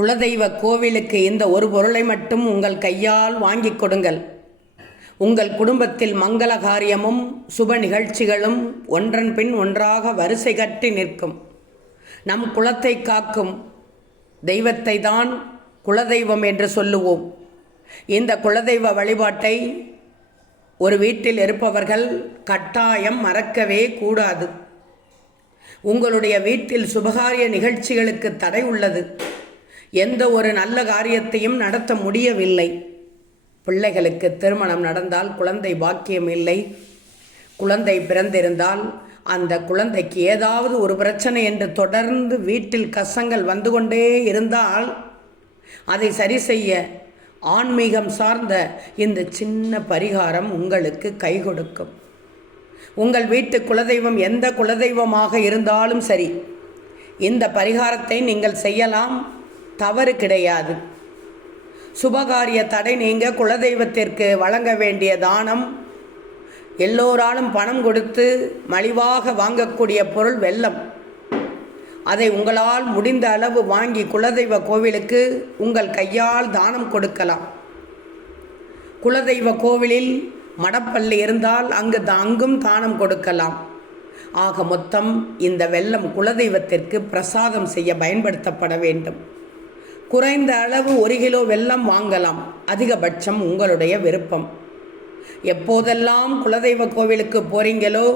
குலதெய்வ கோவிலுக்கு இந்த ஒரு பொருளை மட்டும் உங்கள் கையால் வாங்கிக் கொடுங்கள். உங்கள் குடும்பத்தில் மங்கள காரியமும் சுப நிகழ்ச்சிகளும் ஒன்றன் பின் ஒன்றாக வரிசை கட்டி நிற்கும். நம் குலத்தை காக்கும் தெய்வத்தை தான் குலதெய்வம் என்று சொல்லுவோம். இந்த குலதெய்வ வழிபாட்டை ஒரு வீட்டில் இருப்பவர்கள் கட்டாயம் மறக்கவே கூடாது. உங்களுடைய வீட்டில் சுபகாரிய நிகழ்ச்சிகளுக்கு தடை உள்ளது. எந்த ஒரு நல்ல காரியத்தையும் நடத்த முடியவில்லை. பிள்ளைகளுக்கு திருமணம் நடந்தால் குழந்தை பாக்கியம் இல்லை. குழந்தை பிறந்திருந்தால் அந்த குழந்தைக்கு ஏதாவது ஒரு பிரச்சனை என்று தொடர்ந்து வீட்டில் கசங்கள் வந்து கொண்டே இருந்தால் அதை சரி செய்ய ஆன்மீகம் சார்ந்த இந்த சின்ன பரிகாரம் உங்களுக்கு கை கொடுக்கும். உங்கள் வீட்டு குலதெய்வம் எந்த குலதெய்வமாக இருந்தாலும் சரி இந்த பரிகாரத்தை நீங்கள் செய்யலாம். தவறு கிடையாது. சுபகாரிய தடை நீங்க குலதெய்வத்திற்கு வழங்க வேண்டிய தானம். எல்லோராலும் பணம் கொடுத்து மலிவாக வாங்கக்கூடிய பொருள் வெள்ளம். அதை உங்களால் முடிந்த அளவு வாங்கி குலதெய்வ கோவிலுக்கு உங்கள் கையால் தானம் கொடுக்கலாம். குலதெய்வ கோவிலில் மடப்பள்ளி இருந்தால் அங்கு த- அங்கும் தானம் கொடுக்கலாம். ஆக மொத்தம் இந்த வெள்ளம் குலதெய்வத்திற்கு பிரசாதம் செய்ய பயன்படுத்தப்பட வேண்டும். குறைந்த அளவு ஒரு கிலோ வெல்லம் வாங்கலாம். அதிகபட்சம் உங்களுடைய விருப்பம். எப்போதெல்லாம் குலதெய்வ கோவிலுக்கு போறீங்களோ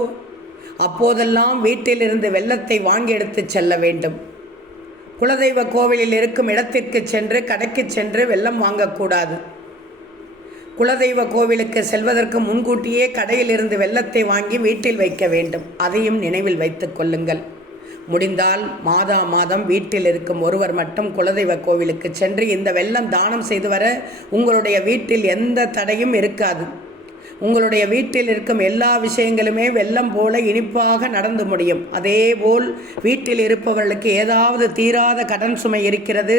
அப்போதெல்லாம் வீட்டிலிருந்து வெள்ளத்தை வாங்கி எடுத்து செல்ல வேண்டும். குலதெய்வ கோவிலில் இருக்கும் இடத்திற்கு சென்று கடைக்கு சென்று வெள்ளம் வாங்கக்கூடாது குலதெய்வ கோவிலுக்கு செல்வதற்கு முன்கூட்டியே கடையிலிருந்து வெள்ளத்தை வாங்கி வீட்டில் வைக்க வேண்டும். அதையும் நினைவில் வைத்துக் கொள்ளுங்கள். முடிந்தால் மாதா மாதம் வீட்டில் இருக்கும் ஒருவர் மட்டும் குலதெய்வ கோவிலுக்கு சென்று இந்த வெள்ளம் தானம் செய்து வர உங்களுடைய வீட்டில் எந்த தடையும் இருக்காது. உங்களுடைய வீட்டில் இருக்கும் எல்லா விஷயங்களுமே வெள்ளம் போல இனிப்பாக நடந்து முடியும். அதேபோல் வீட்டில் இருப்பவர்களுக்கு ஏதாவது தீராத கடன் சுமை இருக்கிறது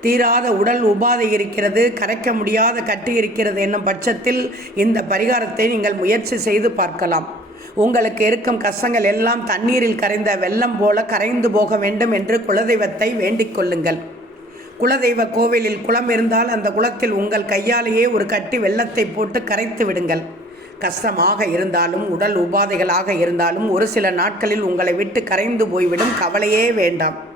தீராத உடல் உபாதை இருக்கிறது கரைக்க முடியாத கட்டி இருக்கிறது என்னும் பட்சத்தில் இந்த பரிகாரத்தை நீங்கள் முயற்சி செய்து பார்க்கலாம். உங்களுக்கு இருக்கும் கஷ்டங்கள் எல்லாம் தண்ணீரில் கரைந்த வெள்ளம் போல கரைந்து போக வேண்டும் என்று குலதெய்வத்தை வேண்டிக் கொள்ளுங்கள். குலதெய்வ கோவிலில் குளம் இருந்தால் அந்த குளத்தில் உங்கள் கையாலேயே ஒரு கட்டி வெள்ளத்தை போட்டு கரைத்து விடுங்கள். கஷ்டமாக இருந்தாலும் உடல் உபாதைகளாக இருந்தாலும் ஒரு சில நாட்களில் உங்களை விட்டு கரைந்து போய்விடும் கவலையே வேண்டாம்.